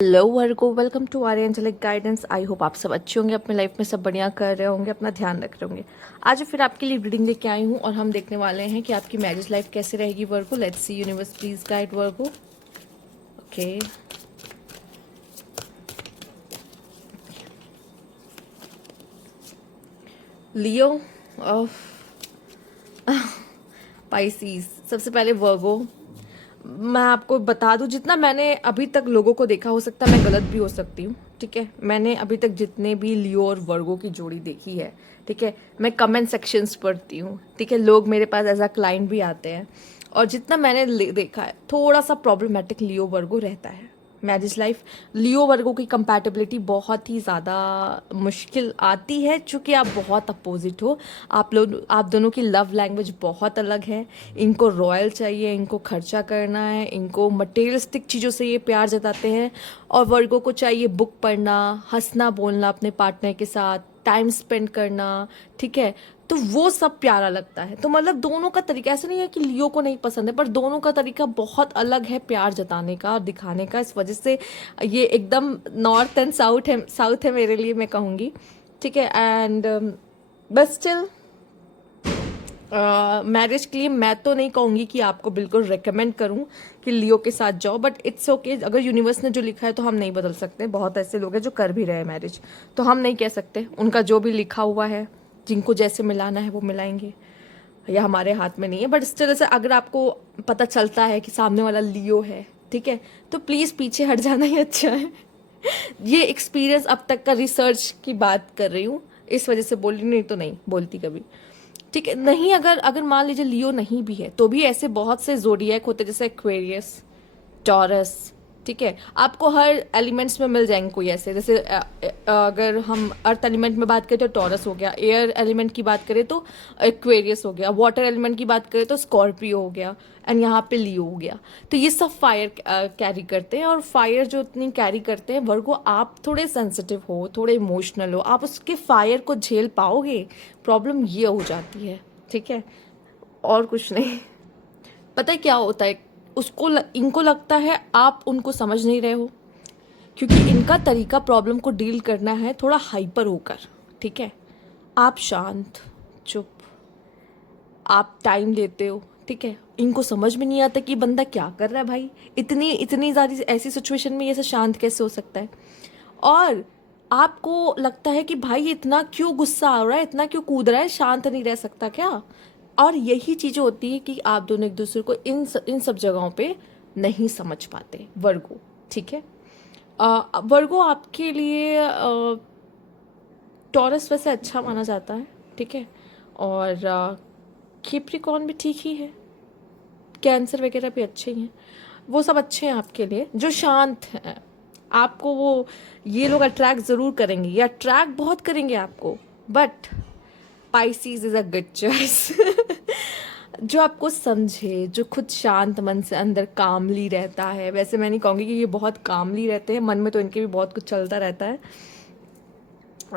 Hello Virgo, welcome to our angelic guidance. I hope आप सब अच्छे होंगे, अपने लाइफ में सब बढ़िया कर रहे होंगे, अपना ध्यान रख रहे होंगे। आज फिर आपके लिए रीडिंग लेके आई हूँ और हम देखने वाले हैं कि आपकी मैरिज लाइफ कैसे रहेगी Virgo. Let's see, universe please guide Virgo. Okay, Leo of Pisces. सबसे पहले वर्गो, मैं आपको बता दूं, जितना मैंने अभी तक लोगों को देखा, हो सकता है मैं गलत भी हो सकती हूँ, ठीक है। मैंने अभी तक जितने भी लियो और वर्गो की जोड़ी देखी है, ठीक है, मैं कमेंट सेक्शंस पढ़ती हूँ, ठीक है, लोग मेरे पास एज अ क्लाइंट भी आते हैं, और जितना मैंने देखा है थोड़ा सा प्रॉब्लमेटिक लियो वर्गो रहता है मैरिज लाइफ। लियो वर्गो की कंपैटिबिलिटी बहुत ही ज़्यादा मुश्किल आती है, चूँकि आप बहुत अपोजिट हो। आप दोनों की लव लैंग्वेज बहुत अलग है। इनको रॉयल चाहिए, इनको खर्चा करना है, इनको मटेरियलिस्टिक चीज़ों से ये प्यार जताते हैं, और वर्गो को चाहिए बुक पढ़ना, हंसना बोलना अपने पार्टनर के साथ, टाइम स्पेंड करना, ठीक है। तो वो सब प्यारा लगता है। तो मतलब दोनों का तरीका, ऐसा नहीं है कि लियो को नहीं पसंद है, पर दोनों का तरीका बहुत अलग है प्यार जताने का और दिखाने का। इस वजह से ये एकदम नॉर्थ एंड साउथ है मेरे लिए, मैं कहूँगी, ठीक है। एंड बस स्टिल मैरिज के लिए मैं तो नहीं कहूँगी कि आपको बिल्कुल रेकमेंड करूँ कि लियो के साथ जाओ, बट इट्स ओके। अगर यूनिवर्स ने जो लिखा है तो हम नहीं बदल सकते। बहुत ऐसे लोग हैं जो कर भी रहे हैं मैरिज, तो हम नहीं कह सकते। उनका जो भी लिखा हुआ है, जिनको जैसे मिलाना है वो मिलाएंगे, या हमारे हाथ में नहीं है। बट स्टिल से अगर आपको पता चलता है कि सामने वाला लियो है, ठीक है, तो प्लीज़ पीछे हट जाना ही अच्छा है। ये एक्सपीरियंस अब तक का रिसर्च की बात कर रही हूँ, इस वजह से बोल रही, नहीं तो नहीं बोलती कभी, ठीक है। नहीं, अगर अगर मान लीजिए लियो नहीं भी है तो भी ऐसे बहुत से जोडियक होते हैं, जैसे एक्वेरियस, टॉरस, ठीक है। आपको हर एलिमेंट्स में मिल जाएंगे कोई ऐसे, जैसे अगर हम अर्थ एलिमेंट में बात करें तो टॉरस हो गया, एयर एलिमेंट की बात करें तो एक्वेरियस हो गया, वाटर एलिमेंट की बात करें तो स्कॉर्पियो हो गया, एंड यहाँ पे लियो हो गया। तो ये सब फायर कैरी करते हैं, और फायर जो इतनी कैरी करते हैं वर्गो, आप थोड़े सेंसिटिव हो, थोड़े इमोशनल हो, आप उसके फायर को झेल पाओगे। प्रॉब्लम ये हो जाती है, ठीक है, और कुछ नहीं। पता है क्या होता है, इनको लगता है आप उनको समझ नहीं रहे हो, क्योंकि इनका तरीका प्रॉब्लम को डील करना है थोड़ा हाइपर होकर, ठीक है। आप शांत, चुप, आप टाइम लेते हो, ठीक है। इनको समझ में नहीं आता कि बंदा क्या कर रहा है भाई, इतनी इतनी ज़्यादा ऐसी सिचुएशन में ये ऐसे शांत कैसे हो सकता है। और आपको लगता है कि भाई इतना क्यों गुस्सा आ रहा है, इतना क्यों कूद रहा है, शांत नहीं रह सकता क्या। और यही चीज़ें होती है कि आप दोनों एक दूसरे को इन सब जगहों पे नहीं समझ पाते वर्गो, ठीक है। वर्गो आपके लिए टॉरस वैसे अच्छा माना जाता है, ठीक है, और कैप्रिकॉर्न भी ठीक ही है, कैंसर वगैरह भी अच्छे ही हैं, वो सब अच्छे हैं आपके लिए जो शांत हैं। आपको वो ये लोग अट्रैक्ट ज़रूर करेंगे, ये अट्रैक्ट बहुत करेंगे आपको, but Pisces is a good choice. जो आपको समझे, जो खुद शांत मन से अंदर कामली रहता है। वैसे मैं नहीं कहूँगी कि ये बहुत कामली रहते हैं, मन में तो इनके भी बहुत कुछ चलता रहता है,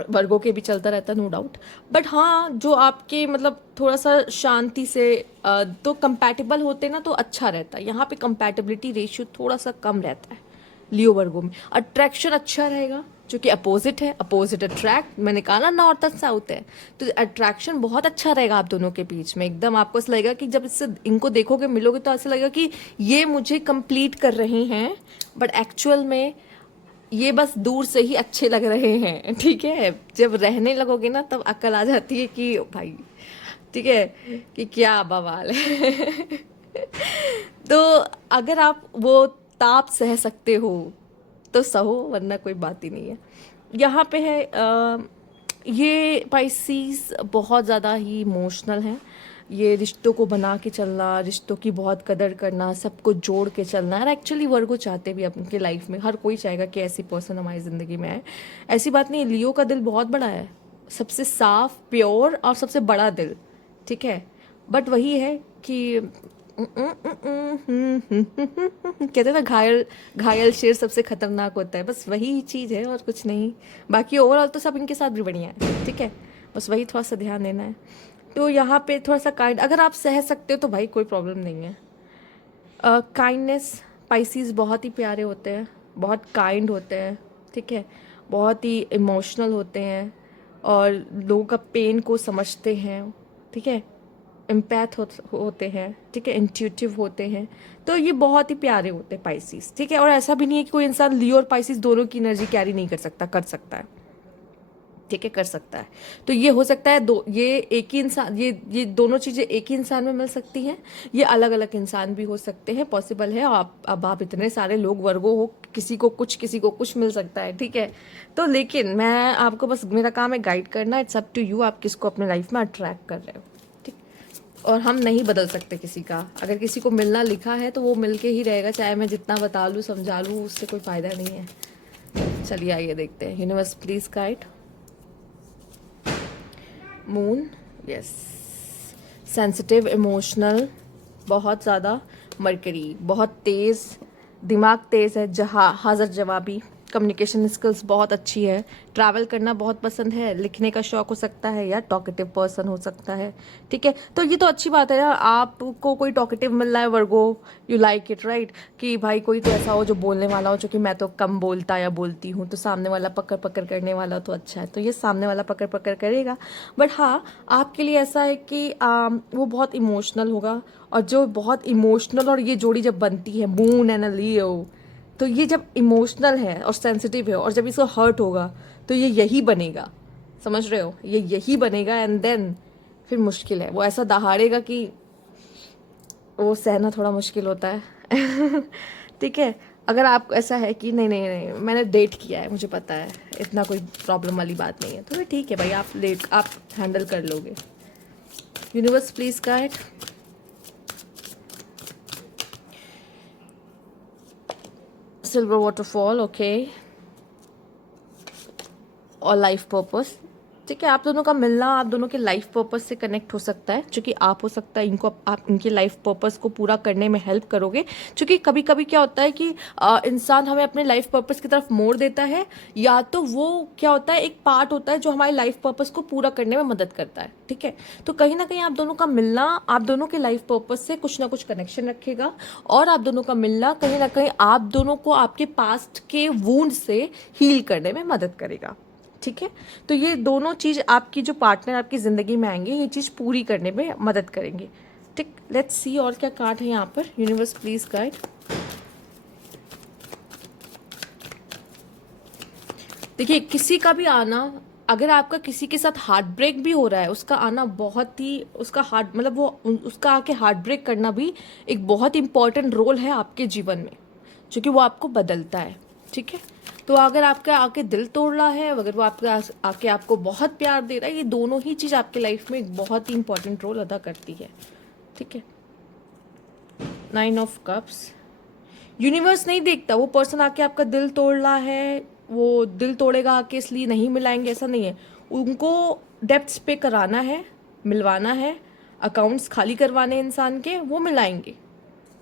वर्गों के भी चलता रहता है, नो डाउट। बट हाँ, जो आपके मतलब थोड़ा सा शांति से तो कंपैटिबल होते हैं ना, तो अच्छा रहता है। यहाँ पे कंपैटिबिलिटी रेशियो थोड़ा सा कम रहता है लियो वर्गो में। अट्रैक्शन अच्छा रहेगा, जो कि अपोजिट है, अपोजिट अट्रैक्ट, मैंने कहा ना नॉर्थ और साउथ है, तो अट्रैक्शन बहुत अच्छा रहेगा आप दोनों के बीच में। एकदम आपको ऐसा लगेगा कि जब इससे इनको देखोगे, मिलोगे, तो ऐसा लगेगा कि ये मुझे कंप्लीट कर रहे हैं, बट एक्चुअल में ये बस दूर से ही अच्छे लग रहे हैं, ठीक है। जब रहने लगोगे ना, तब अक्ल आ जाती है कि भाई, ठीक है, कि क्या बवाल है। तो अगर आप वो ताप सह सकते हो तो सहो, वरना कोई बात ही नहीं है। यहाँ पे है ये पाइसीस बहुत ज़्यादा ही इमोशनल है। ये रिश्तों को बना के चलना, रिश्तों की बहुत कदर करना, सबको जोड़ के चलना, और एक्चुअली वर्गो चाहते भी अपनी लाइफ में, हर कोई चाहेगा कि ऐसी पर्सन हमारी ज़िंदगी में आए। ऐसी बात नहीं है, लियो का दिल बहुत बड़ा है, सबसे साफ, प्योर और सबसे बड़ा दिल, ठीक है। बट वही है कि कहते हैं ना, घायल घायल शेर सबसे खतरनाक होता है, बस वही चीज़ है और कुछ नहीं। बाकी ओवरऑल तो सब इनके साथ भी बढ़िया है, ठीक है, बस वही थोड़ा सा ध्यान देना है। तो यहाँ पे थोड़ा सा काइंड, अगर आप सह सकते हो तो भाई कोई प्रॉब्लम नहीं है। काइंडनेस, पाइसीज बहुत ही प्यारे होते हैं, बहुत काइंड होते हैं, ठीक है, बहुत ही इमोशनल होते हैं और लोगों का पेन को समझते हैं, ठीक है, होते हैं, ठीक है, इंट्यूटिव होते हैं। तो ये बहुत ही प्यारे होते हैं पाइसिस, ठीक है। और ऐसा भी नहीं है कि कोई इंसान लियो और पाइसिस दोनों की एनर्जी कैरी नहीं कर सकता, कर सकता है, ठीक है, कर सकता है। तो ये हो सकता है दो, ये एक ही इंसान, ये दोनों चीज़ें एक ही इंसान में मिल सकती हैं, ये अलग अलग इंसान भी हो सकते हैं, पॉसिबल है। आप अब आप इतने सारे लोग वर्गो हो, किसी को कुछ मिल सकता है, ठीक है। तो लेकिन मैं आपको बस, मेरा काम है गाइड करना, इट्स अप टू यू, आप किसको अपने लाइफ में अट्रैक्ट कर रहे हो, ठीक। और हम नहीं बदल सकते किसी का, अगर किसी को मिलना लिखा है तो वो मिल के ही रहेगा, चाहे मैं जितना बता लूँ समझा लूँ, उससे कोई फ़ायदा नहीं है। चलिए आइए देखते हैं। Universe please guide. Moon, yes, sensitive, emotional, बहुत ज़्यादा। मरकरी, बहुत तेज़, दिमाग तेज़ है, जहाँ हाज़िर जवाबी, कम्युनिकेशन स्किल्स बहुत अच्छी है, ट्रैवल करना बहुत पसंद है, लिखने का शौक हो सकता है, या टॉकेटिव पर्सन हो सकता है, ठीक है। तो ये तो अच्छी बात है ना, आपको कोई टॉकेटिव मिल रहा है वर्गो, यू लाइक इट राइट, कि भाई कोई तो ऐसा हो जो बोलने वाला हो, जो कि मैं तो कम बोलता या बोलती हूँ, तो सामने वाला पकड़ पकड़ करने वाला तो अच्छा है, तो ये सामने वाला पकड़ पकड़ करेगा। बट हाँ, आपके लिए ऐसा है कि वो बहुत इमोशनल होगा, और जो बहुत इमोशनल और ये जोड़ी जब बनती है, मून एंड लियो, तो ये जब इमोशनल है और सेंसिटिव है, और जब इसको हर्ट होगा तो ये यही बनेगा, समझ रहे हो, ये यही बनेगा। एंड देन फिर मुश्किल है, वो ऐसा दहाड़ेगा कि वो सहना थोड़ा मुश्किल होता है। ठीक है। अगर आप ऐसा है कि नहीं नहीं नहीं मैंने डेट किया है, मुझे पता है, इतना कोई प्रॉब्लम वाली बात नहीं है, तो फिर ठीक है भाई, आप हैंडल कर लोगे। Universe please guide. Silver waterfall, okay, और लाइफ पर्पस, ठीक है। आप दोनों का मिलना आप दोनों के लाइफ पर्पस से कनेक्ट हो सकता है, क्योंकि आप हो सकता है इनको, आप इनके लाइफ पर्पस को पूरा करने में हेल्प करोगे। क्योंकि कभी कभी क्या होता है कि इंसान हमें अपने लाइफ पर्पस की तरफ मोड़ देता है, या तो वो क्या होता है, एक पार्ट होता है जो हमारे लाइफ पर्पस को पूरा करने में मदद करता है, ठीक है। तो कहीं ना कहीं आप दोनों का मिलना आप दोनों के लाइफ पर्पस से कुछ ना कुछ कनेक्शन रखेगा, और आप दोनों का मिलना कहीं ना कहीं आप दोनों को आपके पास्ट के वूंड से हील करने में मदद करेगा, ठीक है। तो ये दोनों चीज़ आपकी जो पार्टनर आपकी ज़िंदगी में आएंगे, ये चीज़ पूरी करने में मदद करेंगे, ठीक। लेट्स सी और क्या कार्ड है यहाँ पर। Universe please guide. देखिए, किसी का भी आना, अगर आपका किसी के साथ हार्ट ब्रेक भी हो रहा है, उसका आना बहुत ही, उसका हार्ट मतलब वो उसका आके हार्ट ब्रेक करना भी एक बहुत इंपॉर्टेंट रोल है आपके जीवन में, जो कि वो आपको बदलता है, ठीक है। तो अगर आपका आके दिल तोड़ रहा है, अगर वो आपका आके आपको बहुत प्यार दे रहा है, ये दोनों ही चीज़ आपके लाइफ में एक बहुत ही इंपॉर्टेंट रोल अदा करती है, ठीक है। 9 ऑफ कप्स, यूनिवर्स नहीं देखता वो पर्सन आके आपका दिल तोड़ रहा है, वो दिल तोड़ेगा आके इसलिए नहीं मिलाएंगे, ऐसा नहीं है। उनको डेप्थ्स पे कराना है, मिलवाना है, अकाउंट्स खाली करवाने इंसान के, वो मिलाएंगे,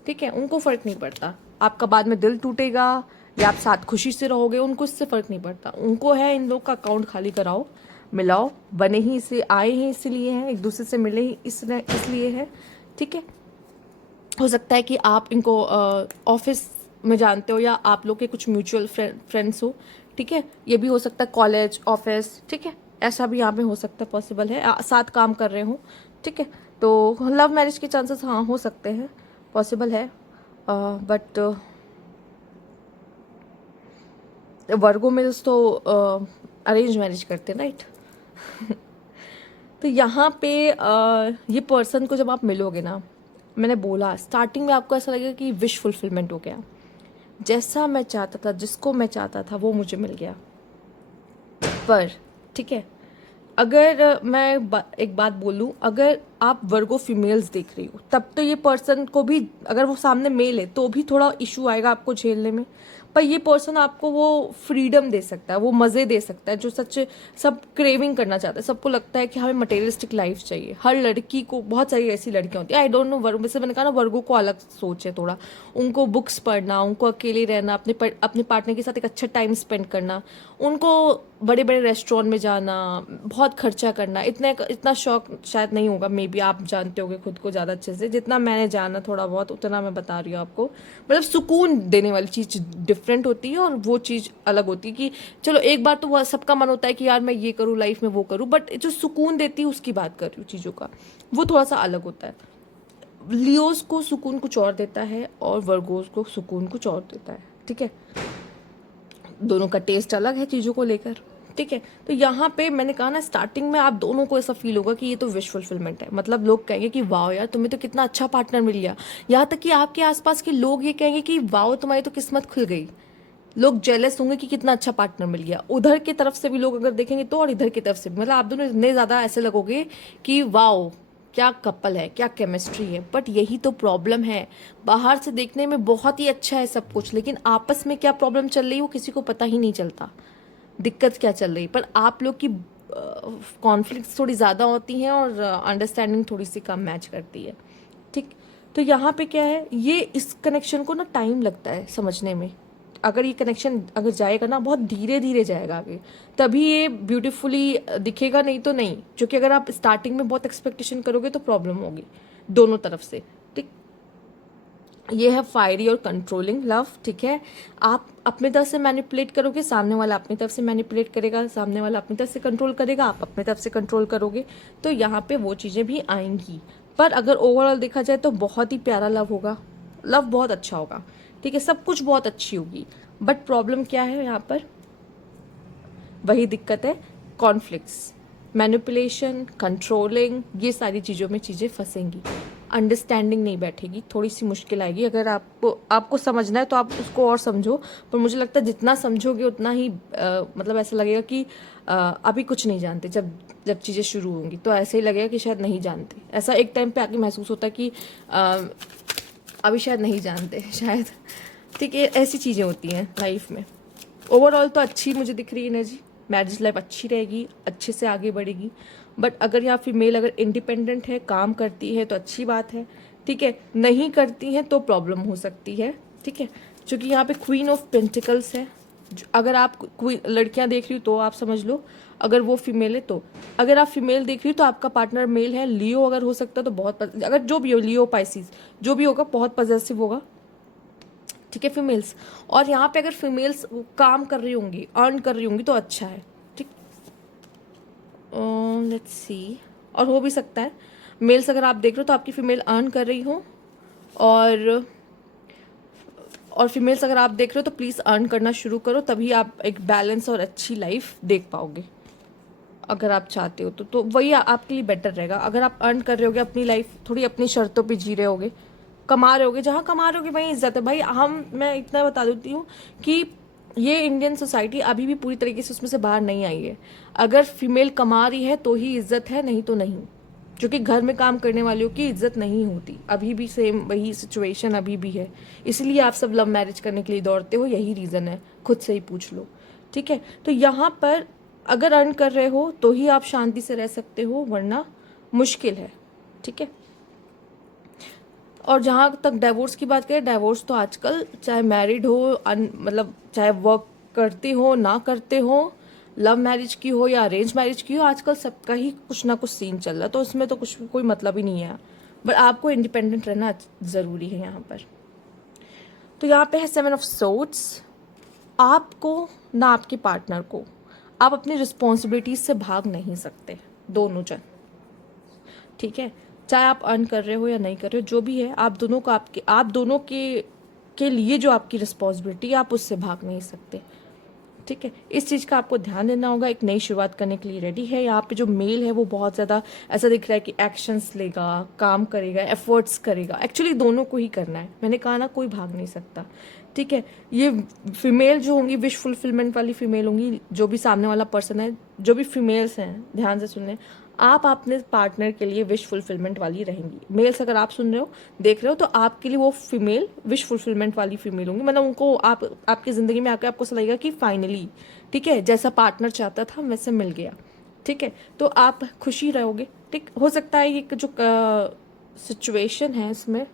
ठीक है। उनको फ़र्क नहीं पड़ता आपका बाद में दिल टूटेगा या आप साथ खुशी से रहोगे, उनको इससे फ़र्क नहीं पड़ता। उनको है इन लोग का अकाउंट खाली कराओ, मिलाओ, बने ही इसे आए हैं इसलिए हैं, एक दूसरे से मिले ही इसलिए है, ठीक है। हो सकता है कि आप इनको ऑफिस में जानते हो, या आप लोग के कुछ म्यूचुअल फ्रेंड्स हो, ठीक है। ये भी हो सकता है कॉलेज, ऑफिस, ठीक है, ऐसा भी यहाँ पे हो सकता है, पॉसिबल है, साथ काम कर रहे हो, ठीक है। तो लव मैरिज के चांसेस हाँ हो सकते हैं, पॉसिबल है, बट वर्गो मिल्स तो अरेंज मैरिज करते हैं, राइट। तो यहाँ पे ये पर्सन को जब आप मिलोगे ना, मैंने बोला स्टार्टिंग में आपको ऐसा लगेगा कि विश फुलफिलमेंट हो गया, जैसा मैं चाहता था, जिसको मैं चाहता था वो मुझे मिल गया। पर ठीक है, अगर मैं एक बात बोलूँ, अगर आप वर्गो फीमेल्स देख रही हो, तब तो ये पर्सन को भी, अगर वो सामने मेल है तो भी थोड़ा इशू आएगा आपको झेलने में, पर ये पर्सन आपको वो फ्रीडम दे सकता है, वो मज़े दे सकता है जो सच सब क्रेविंग करना चाहते हैं। सबको लगता है कि हमें मटेरियलिस्टिक लाइफ चाहिए, हर लड़की को, बहुत सारी ऐसी लड़कियां होती है, आई डोंट नो वर्गो, वैसे मैंने कहा ना वर्गो को अलग सोच है थोड़ा, उनको बुक्स पढ़ना, उनको अकेले रहना, अपने पार्टनर के साथ एक अच्छा टाइम स्पेंड करना, उनको बड़े बड़े रेस्टोरेंट में जाना, बहुत खर्चा करना, इतना शौक शायद नहीं होगा मे बी आप जानते होगे खुद को ज़्यादा अच्छे से, जितना मैंने जाना थोड़ा बहुत उतना मैं बता रही हूँ आपको। मतलब सुकून देने वाली चीज़ डिफरेंट होती है और वो चीज़ अलग होती है कि चलो एक बार तो वो सबका मन होता है कि यार मैं ये करूँ लाइफ में वो करूँ, बट जो सुकून देती है उसकी बात कर रही हूँ चीज़ों का, वो थोड़ा सा अलग होता है। लियोस को सुकून कुछ और देता है और वर्गोस को सुकून कुछ और देता है, ठीक है। दोनों का टेस्ट अलग है चीज़ों को लेकर, ठीक है। तो यहाँ पे मैंने कहा ना स्टार्टिंग में आप दोनों को ऐसा फील होगा कि ये तो विश फुलफिलमेंट है, मतलब लोग कहेंगे कि वाओ यार तुम्हें तो कितना अच्छा पार्टनर मिल गया। यहाँ तक कि आपके आसपास के लोग ये कहेंगे कि वाओ तुम्हारी तो किस्मत खुल गई। लोग जेलस होंगे कि कितना अच्छा पार्टनर मिल गया। उधर की तरफ से भी लोग अगर देखेंगे तो, और इधर की तरफ से भी, मतलब आप दोनों इतने ज़्यादा ऐसे लगोगे कि वाओ क्या कपल है, क्या केमिस्ट्री है। बट यही तो प्रॉब्लम है, बाहर से देखने में बहुत ही अच्छा है सब कुछ, लेकिन आपस में क्या प्रॉब्लम चल रही है वो किसी को पता ही नहीं चलता, दिक्कत क्या चल रही। पर आप लोग की कॉन्फ्लिक्ट्स थोड़ी ज़्यादा होती हैं और अंडरस्टैंडिंग थोड़ी सी कम मैच करती है, ठीक। तो यहाँ पे क्या है, ये इस कनेक्शन को ना टाइम लगता है समझने में। अगर ये कनेक्शन अगर जाएगा ना बहुत धीरे धीरे जाएगा आगे, तभी ये ब्यूटीफुली दिखेगा, नहीं तो नहीं। क्योंकि अगर आप स्टार्टिंग में बहुत एक्सपेक्टेशन करोगे तो प्रॉब्लम होगी दोनों तरफ से, ठीक। ये है फायरी और कंट्रोलिंग लव, ठीक है। आप अपनी तरफ से मैनिपुलेट करोगे, सामने वाला अपनी तरफ से मैनिपुलेट करेगा, सामने वाला अपनी तरफ से कंट्रोल करेगा, आप अपनी तरफ से कंट्रोल करोगे, तो यहाँ पे वो चीज़ें भी आएंगी। पर अगर ओवरऑल देखा जाए तो बहुत ही प्यारा लव होगा, लव बहुत अच्छा होगा, ठीक है, सब कुछ बहुत अच्छी होगी। बट प्रॉब्लम क्या है यहाँ पर, वही दिक्कत है, कॉन्फ्लिक्ट्स, मैनिपुलेशन, कंट्रोलिंग, ये सारी चीज़ों में चीज़ें फंसेंगी, अंडरस्टैंडिंग नहीं बैठेगी, थोड़ी सी मुश्किल आएगी। अगर आपको समझना है तो आप उसको और समझो, पर मुझे लगता है जितना समझोगे उतना ही मतलब ऐसा लगेगा कि अभी कुछ नहीं जानते। जब जब चीज़ें शुरू होंगी तो ऐसे ही लगेगा कि शायद नहीं जानते, ऐसा एक टाइम पे आके महसूस होता है कि अभी शायद नहीं जानते शायद, ठीक है। ऐसी चीज़ें होती हैं लाइफ में। ओवरऑल तो अच्छी मुझे दिख रही है एनर्जी, मैरिज लाइफ अच्छी रहेगी, अच्छे से आगे बढ़ेगी। बट अगर यहाँ फीमेल अगर इंडिपेंडेंट है, काम करती है तो अच्छी बात है, ठीक है। नहीं करती हैं तो प्रॉब्लम हो सकती है, ठीक है। क्योंकि यहाँ पे क्वीन ऑफ पेंटिकल्स है। अगर आप लड़कियां देख रही हो तो आप समझ लो, अगर वो फीमेल है तो, अगर आप फीमेल देख रही हो तो आपका पार्टनर मेल है, लियो अगर हो सकता है तो बहुत, अगर जो भी हो, लियो पाइसिस जो भी होगा बहुत पॉजिटिव होगा, ठीक है, फीमेल्स। और यहाँ पे अगर फीमेल्स काम कर रही होंगी, अर्न कर रही होंगी तो अच्छा है, ठीक। लेट्स सी, और हो भी सकता है मेल्स अगर आप देख रहे हो तो आपकी फीमेल अर्न कर रही हो, और फीमेल्स अगर आप देख रहे हो तो प्लीज़ अर्न करना शुरू करो, तभी आप एक बैलेंस और अच्छी लाइफ देख पाओगे। अगर आप चाहते हो तो वही आपके लिए बेटर रहेगा। अगर आप अर्न कर रहे होगे, अपनी लाइफ थोड़ी अपनी शर्तों पे जी रहे होगे, कमा रहे होगे, जहाँ कमा रहे होगे वहीं इज्जत है भाई। मैं इतना बता देती हूँ कि ये इंडियन सोसाइटी अभी भी पूरी तरीके से उसमें से बाहर नहीं आई है। अगर फीमेल कमा रही है तो ही इज्जत है, नहीं तो नहीं। क्योंकि घर में काम करने वालों की इज्जत नहीं होती, अभी भी सेम वही सिचुएशन अभी भी है। इसलिए आप सब लव मैरिज करने के लिए दौड़ते हो, यही रीज़न है, खुद से ही पूछ लो, ठीक है। तो यहाँ पर अगर अर्न कर रहे हो तो ही आप शांति से रह सकते हो, वरना मुश्किल है, ठीक है। और जहाँ तक डाइवोर्स की बात करें, डाइवोर्स तो आजकल चाहे मैरिड हो, मतलब चाहे वर्क करते हो ना करते हो, लव मैरिज की हो या अरेंज मैरिज की हो, आजकल सबका ही कुछ ना कुछ सीन चल रहा है, तो उसमें तो कुछ कोई मतलब ही नहीं है। बट आपको इंडिपेंडेंट रहना ज़रूरी है यहाँ पर। तो यहाँ पे है 7 ऑफ सोर्ड्स। आपको ना आपके पार्टनर को, आप अपनी रिस्पॉन्सिबिलिटीज से भाग नहीं सकते, दोनों जन, ठीक है। चाहे आप अर्न कर रहे हो या नहीं कर रहे हो, जो भी है, आप दोनों को आप दोनों के लिए जो आपकी रिस्पॉन्सिबिलिटी है, आप उससे भाग नहीं सकते, ठीक है। इस चीज़ का आपको ध्यान देना होगा। एक नई शुरुआत करने के लिए रेडी है। यहाँ पे जो मेल है वो बहुत ज़्यादा ऐसा दिख रहा है कि एक्शंस लेगा, काम करेगा, एफर्ट्स करेगा। एक्चुअली दोनों को ही करना है, मैंने कहा ना कोई भाग नहीं सकता, ठीक है। ये फीमेल जो होंगी विश फुलफिलमेंट वाली फीमेल होंगी, जो भी सामने वाला पर्सन है, जो भी फीमेल्स हैं ध्यान से सुन लें, आप अपने पार्टनर के लिए विश फुलफिलमेंट वाली रहेंगी। मेल्स अगर आप सुन रहे हो, देख रहे हो, तो आपके लिए वो फीमेल विश फुलफिलमेंट वाली फीमेल होंगी। मतलब उनको आपकी ज़िंदगी में आकर आपको ऐसा लगेगा कि फाइनली, ठीक है, जैसा पार्टनर चाहता था वैसे मिल गया, ठीक है। तो आप खुशी रहोगे, ठीक। हो सकता है ये जो सिचुएशन है इसमें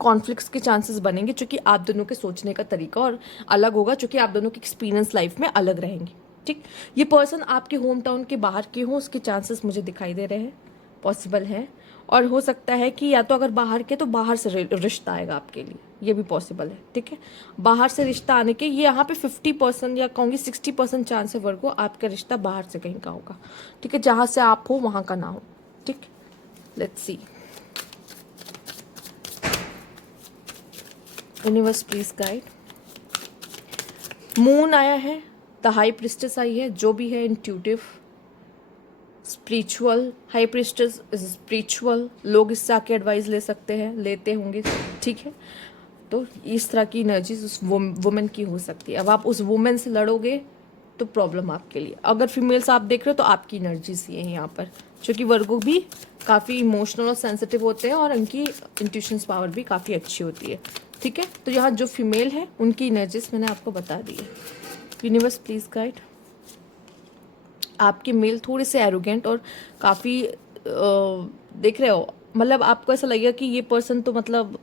कॉन्फ्लिक्ट्स के चांसेस बनेंगे, क्योंकि आप दोनों के सोचने का तरीका और अलग होगा, क्योंकि आप दोनों के एक्सपीरियंस लाइफ में अलग रहेंगे, ठीक। ये पर्सन आपके होम टाउन के बाहर के हो, उसके चांसेस मुझे दिखाई दे रहे हैं, पॉसिबल है। और हो सकता है कि या तो अगर बाहर के तो बाहर से रिश्ता आएगा आपके लिए, ये भी पॉसिबल है, ठीक है। बाहर से रिश्ता आने के ये यहाँ पे 50% या कहूँगी 60% चांस है वर्गो आपका रिश्ता बाहर से कहीं का होगा, ठीक है, जहाँ से आप हो वहाँ का ना हो, ठीक। Let's see universe please guide. Moon आया है, द हाई प्रिस्टेस आई है, जो भी है intuitive, spiritual, high priestess spiritual, लोग इससे आके एडवाइस ले सकते हैं, लेते होंगे, ठीक है। तो इस तरह की एनर्जीज उस वुमेन की हो सकती है। अब आप उस वुमेन से लड़ोगे तो प्रॉब्लम आपके लिए। अगर फीमेल्स आप देख रहे हो तो आपकी एनर्जीज ये हैं यहाँ पर, क्योंकि वर्गो भी काफ़ी इमोशनल और सेंसिटिव होते हैं और उनकी इंट्यूशंस पावर भी काफ़ी अच्छी होती है, ठीक है। तो यहाँ जो फीमेल है उनकी एनर्जीज मैंने आपको बता दी है। Universe please guide. आपके मेल थोड़े से एरोगेंट और काफ़ी देख रहे हो, मतलब आपको ऐसा लगेगा कि ये पर्सन तो मतलब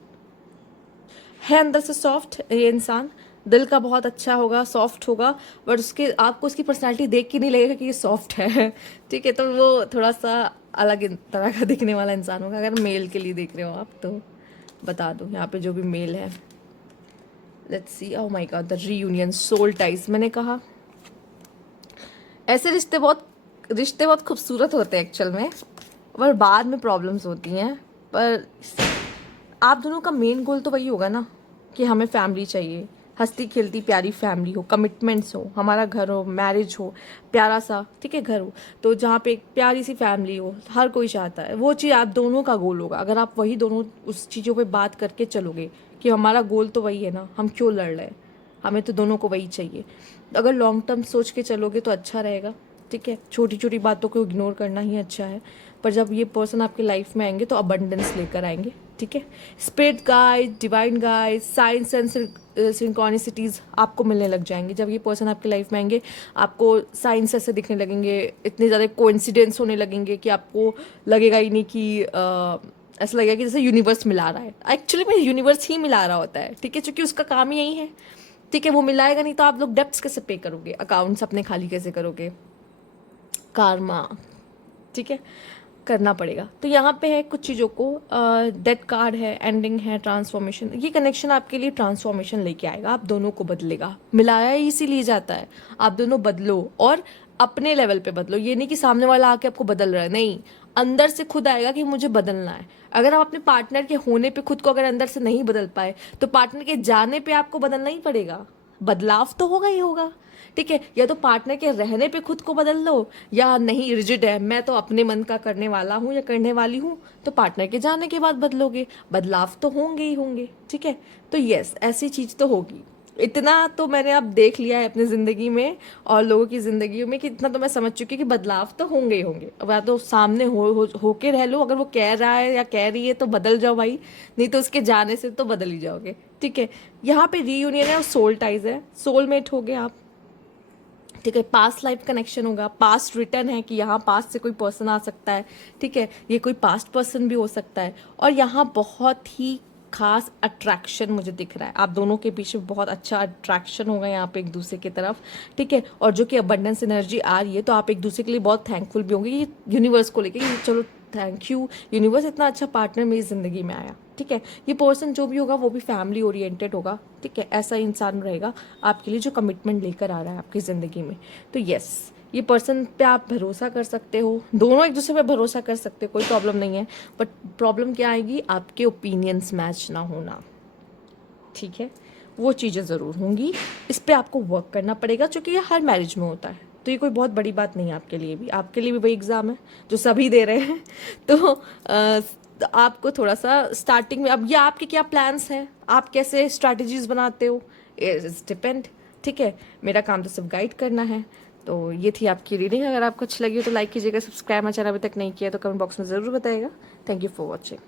है अंदर से सॉफ्ट, ये इंसान दिल का बहुत अच्छा होगा, सॉफ्ट होगा, बट उसके आपको उसकी पर्सनालिटी देख के नहीं लगेगा कि ये सॉफ्ट है, ठीक है। तो वो थोड़ा सा अलग तरह का दिखने वाला इंसान होगा। अगर मेल के लिए देख रहे हो आप तो बता दो यहाँ पे जो भी मेल है। Let's see, oh my God, the reunion, soul ties. मैंने कहा ऐसे रिश्ते बहुत खूबसूरत होते हैं एक्चुअल में, पर बाद में प्रॉब्लम्स होती हैं। पर आप दोनों का मेन गोल तो वही होगा ना कि हमें फैमिली चाहिए, हंसती खेलती प्यारी फैमिली हो, कमिटमेंट्स हो, हमारा घर हो, मैरिज हो, प्यारा सा, ठीक है, घर हो, तो जहाँ पे एक प्यारी सी फैमिली हो, हर कोई चाहता है। वो चीज़ आप दोनों का गोल होगा। अगर आप वही दोनों उस चीज़ों पे बात करके चलोगे कि हमारा गोल तो वही है ना, हम क्यों लड़ रहे हैं, हमें तो दोनों को वही चाहिए। अगर लॉन्ग टर्म सोच के चलोगे तो अच्छा रहेगा, ठीक है। छोटी छोटी बातों को इग्नोर करना ही अच्छा है। पर जब ये पर्सन आपकी लाइफ में आएंगे तो अबंडेंस लेकर आएंगे, ठीक है। Spirit guide, divine guide, science and synchronicities आपको मिलने लग जाएंगे। जब ये पर्सन आपकी लाइफ में आएंगे आपको साइंस ऐसे दिखने लगेंगे, इतने ज़्यादा कोइंसिडेंस होने लगेंगे कि आपको लगेगा ही नहीं कि ऐसा लगेगा कि जैसे यूनिवर्स मिला रहा है। एक्चुअली में यूनिवर्स ही मिला रहा होता है, ठीक है, क्योंकि उसका काम ही यही है, ठीक है। वो मिलाएगा नहीं तो आप लोग डेब्ट्स कैसे पे करोगे, अकाउंट्स अपने खाली कैसे करोगे, कार्मा, ठीक है, करना पड़ेगा। तो यहाँ पे है कुछ चीज़ों को, डेथ कार्ड है, एंडिंग है, ट्रांसफॉर्मेशन। ये कनेक्शन आपके लिए ट्रांसफॉर्मेशन लेके आएगा, आप दोनों को बदलेगा। मिलाया ही इसीलिए जाता है, आप दोनों बदलो और अपने लेवल पे बदलो। ये नहीं कि सामने वाला आके आपको बदल रहा है, नहीं, अंदर से खुद आएगा कि मुझे बदलना है। अगर आप अपने पार्टनर के होने पे खुद को अगर अंदर से नहीं बदल पाए तो पार्टनर के जाने पे आपको बदलना ही पड़ेगा। बदलाव तो होगा ही होगा, ठीक है। या तो पार्टनर के रहने पे खुद को बदल लो, या नहीं रिजिड है मैं तो अपने मन का करने वाला हूँ या करने वाली हूँ, तो पार्टनर के जाने के बाद बदलोगे। बदलाव तो होंगे ही होंगे, ठीक है। तो यस, ऐसी चीज़ तो होगी। इतना तो मैंने अब देख लिया है अपनी ज़िंदगी में और लोगों की ज़िंदगी में कि इतना तो मैं समझ चुकी कि बदलाव तो होंगे ही होंगे। अब या तो सामने होके रह लो, अगर वो कह रहा है या कह रही है तो बदल जाओ भाई, नहीं तो उसके जाने से तो बदल ही जाओगे, ठीक है। यहाँ पे रीयूनियन है और सोल टाइज है, सोलमेट हो गए आप, ठीक है। पास्ट लाइफ कनेक्शन होगा, पास्ट रिटर्न है कि यहाँ पास्ट से कोई पर्सन आ सकता है, ठीक है, ये कोई पास्ट पर्सन भी हो सकता है। और यहाँ बहुत ही खास अट्रैक्शन मुझे दिख रहा है, आप दोनों के पीछे बहुत अच्छा अट्रैक्शन होगा यहाँ पे एक दूसरे की तरफ, ठीक है। और जो कि अबंडेंस एनर्जी आ रही है तो आप एक दूसरे के लिए बहुत थैंकफुल भी होंगे, ये यूनिवर्स को लेके, चलो थैंक यू यूनिवर्स, इतना अच्छा पार्टनर मेरी ज़िंदगी में आया, ठीक है। ये पर्सन जो भी होगा वो भी फैमिली ओरिएंटेड होगा, ठीक है, ऐसा इंसान रहेगा आपके लिए जो कमिटमेंट लेकर आ रहा है आपकी ज़िंदगी में। तो यस, ये पर्सन पे आप भरोसा कर सकते हो, दोनों एक दूसरे पे भरोसा कर सकते हो, कोई प्रॉब्लम नहीं है। बट प्रॉब्लम क्या आएगी, आपके ओपिनियंस मैच ना होना, ठीक है, वो चीज़ें ज़रूर होंगी। इस पर आपको वर्क करना पड़ेगा, क्योंकि ये हर मैरिज में होता है। तो ये कोई बहुत बड़ी बात नहीं है आपके लिए भी, आपके लिए भी वही एग्ज़ाम है जो सभी दे रहे हैं। तो आपको थोड़ा सा स्टार्टिंग में, अब ये आपके क्या प्लान्स हैं, आप कैसे स्ट्रैटेजीज बनाते हो, इट्स डिपेंड, ठीक है। मेरा काम तो सिर्फ गाइड करना है। तो ये थी आपकी रीडिंग। अगर आपको अच्छी लगी हो तो लाइक कीजिएगा, सब्सक्राइब मेरा चैनल अभी तक नहीं किया तो कमेंट बॉक्स में ज़रूर बताइएगा। Thank you for watching.